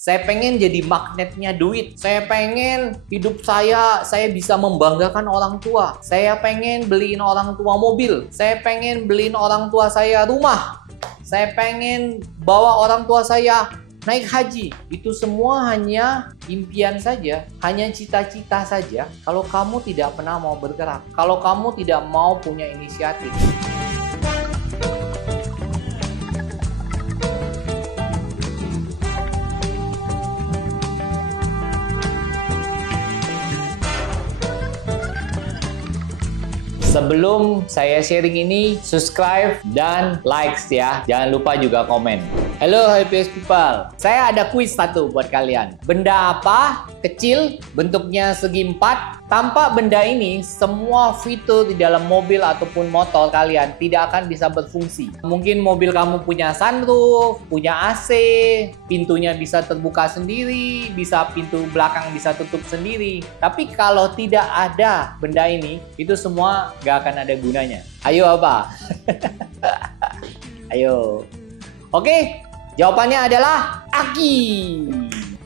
Saya pengen jadi magnetnya duit. Saya pengen hidup saya bisa membanggakan orang tua. Saya pengen beliin orang tua mobil. Saya pengen beliin orang tua saya rumah. Saya pengen bawa orang tua saya naik haji. Itu semua hanya impian saja, hanya cita-cita saja. Kalau kamu tidak pernah mau bergerak, kalau kamu tidak mau punya inisiatif. Sebelum saya sharing ini, subscribe dan likes ya. Jangan lupa juga komen. Halo HPS People, saya ada kuis satu buat kalian. Benda apa kecil, bentuknya segi 4. Tanpa benda ini, semua fitur di dalam mobil ataupun motor kalian tidak akan bisa berfungsi. Mungkin mobil kamu punya sunroof, punya AC, pintunya bisa terbuka sendiri, bisa pintu belakang bisa tutup sendiri. Tapi kalau tidak ada benda ini, itu semua gak akan ada gunanya. Ayo apa? Ayo. Oke, jawabannya adalah aki.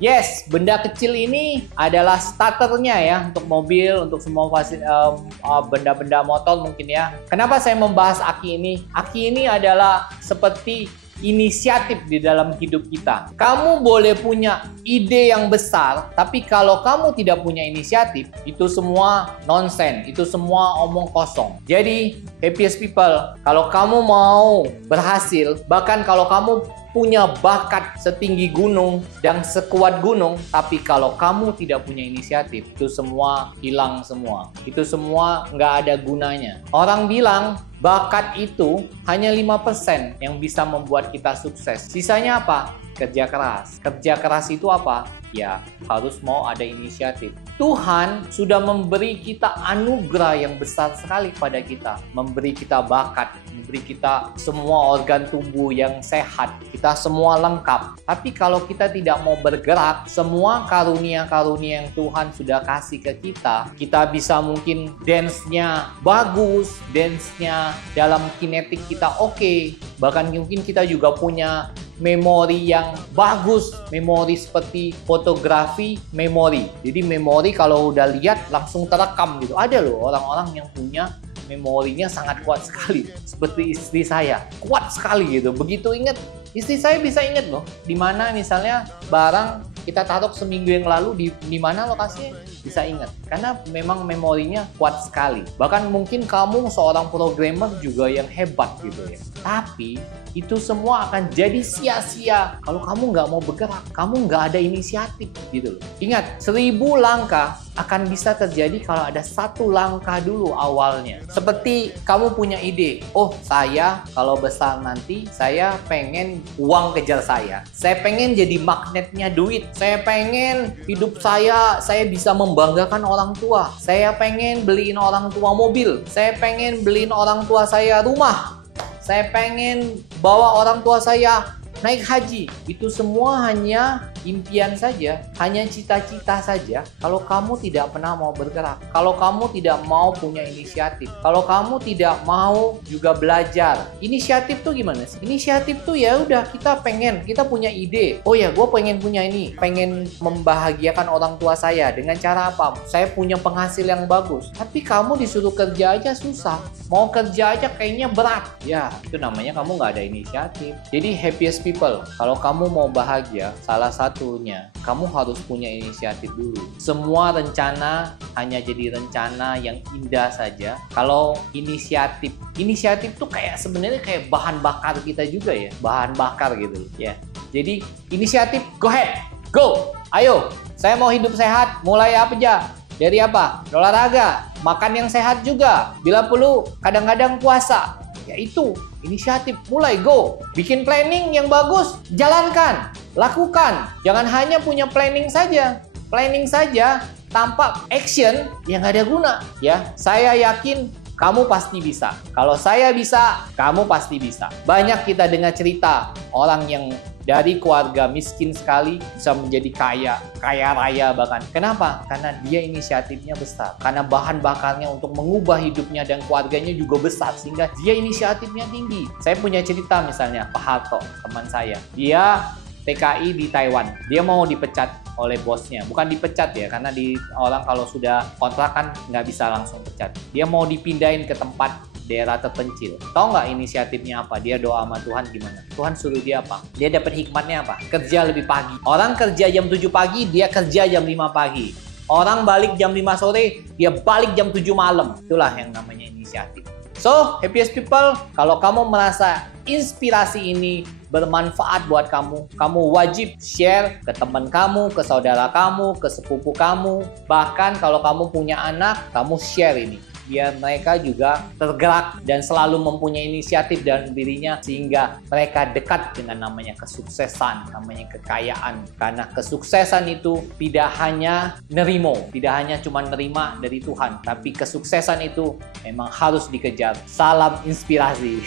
Yes, benda kecil ini adalah starternya ya untuk mobil, untuk semua benda-benda motor mungkin ya. Kenapa saya membahas aki ini? Aki ini adalah seperti inisiatif di dalam hidup kita. Kamu boleh punya ide yang besar, tapi kalau kamu tidak punya inisiatif, itu semua nonsense, itu semua omong kosong. Jadi, happiest people, kalau kamu mau berhasil, bahkan kalau kamu punya bakat setinggi gunung dan sekuat gunung, tapi kalau kamu tidak punya inisiatif, itu semua hilang semua. Itu semua nggak ada gunanya. Orang bilang bakat itu hanya 5% yang bisa membuat kita sukses. Sisanya apa? Kerja keras. Kerja keras itu apa? Ya, harus mau ada inisiatif. Tuhan sudah memberi kita anugerah yang besar sekali pada kita. Memberi kita bakat, memberi kita semua organ tubuh yang sehat. Kita semua lengkap. Tapi kalau kita tidak mau bergerak, semua karunia-karunia yang Tuhan sudah kasih ke kita, kita bisa mungkin dance-nya bagus, dance-nya dalam kinetik kita oke. Bahkan mungkin kita juga punya memori yang bagus, memori seperti fotografi memori. Jadi memori kalau udah lihat langsung terekam gitu. Ada loh orang-orang yang punya memorinya sangat kuat sekali. Seperti istri saya, kuat sekali gitu. Begitu ingat, istri saya bisa ingat loh. Di mana misalnya barang kita taruh seminggu yang lalu di mana lokasinya bisa ingat. Karena memang memorinya kuat sekali. Bahkan mungkin kamu seorang programmer juga yang hebat gitu ya. Tapi itu semua akan jadi sia-sia kalau kamu nggak mau bergerak, kamu nggak ada inisiatif gitu loh. Ingat, 1000 langkah akan bisa terjadi kalau ada 1 langkah dulu awalnya. Seperti kamu punya ide, oh saya kalau besar nanti saya pengen uang kejar saya pengen jadi magnetnya duit, saya pengen hidup saya bisa membanggakan orang tua, saya pengen beliin orang tua mobil, saya pengen beliin orang tua saya rumah, saya pengen bawa orang tua saya naik haji. Itu semua hanya impian saja, hanya cita-cita saja. Kalau kamu tidak pernah mau bergerak, kalau kamu tidak mau punya inisiatif, kalau kamu tidak mau juga belajar. Inisiatif tuh gimana sih? Inisiatif tuh ya udah kita punya ide. Oh ya, gue pengen punya ini, pengen membahagiakan orang tua saya dengan cara apa? Saya punya penghasil yang bagus. Tapi kamu disuruh kerja aja susah, mau kerja aja kayaknya berat. Ya, itu namanya kamu nggak ada inisiatif. Jadi happiest people, kalau kamu mau bahagia, salah satunya kamu harus punya inisiatif dulu. Semua rencana hanya jadi rencana yang indah saja kalau inisiatif tuh kayak sebenarnya kayak bahan bakar kita juga ya, bahan bakar gitu ya. Jadi inisiatif, go ahead, go, ayo, saya mau hidup sehat. Mulai apa aja? Dari apa? Olahraga, makan yang sehat juga, bila perlu kadang-kadang puasa. Ya itu inisiatif, mulai, go. Bikin planning yang bagus, jalankan, lakukan. Jangan hanya punya planning saja tanpa action yang nggak ada guna. Ya, saya yakin kamu pasti bisa. Kalau saya bisa, kamu pasti bisa. Banyak kita dengar cerita orang yang dari keluarga miskin sekali bisa menjadi kaya raya bahkan. Kenapa? Karena dia inisiatifnya besar. Karena bahan bakarnya untuk mengubah hidupnya dan keluarganya juga besar sehingga dia inisiatifnya tinggi. Saya punya cerita misalnya Pak Harto, teman saya. Dia TKI di Taiwan. Dia mau dipecat oleh bosnya. Bukan dipecat ya, karena orang kalau sudah kontrak kan nggak bisa langsung pecat. Dia mau dipindahin ke tempat daerah terpencil. Tahu nggak inisiatifnya apa? Dia doa sama Tuhan gimana? Tuhan suruh dia apa? Dia dapat hikmatnya apa? Kerja lebih pagi. Orang kerja jam 7 pagi, dia kerja jam 5 pagi. Orang balik jam 5 sore, dia balik jam 7 malam. Itulah yang namanya inisiatif. So, happiest people, kalau kamu merasa inspirasi ini bermanfaat buat kamu, kamu wajib share ke teman kamu, ke saudara kamu, ke sepupu kamu. Bahkan kalau kamu punya anak, kamu share ini. Biar mereka juga tergerak dan selalu mempunyai inisiatif dalam dirinya sehingga mereka dekat dengan namanya kesuksesan, namanya kekayaan. Karena kesuksesan itu tidak hanya nerimo, tidak hanya cuma nerima dari Tuhan, tapi kesuksesan itu memang harus dikejar. Salam inspirasi.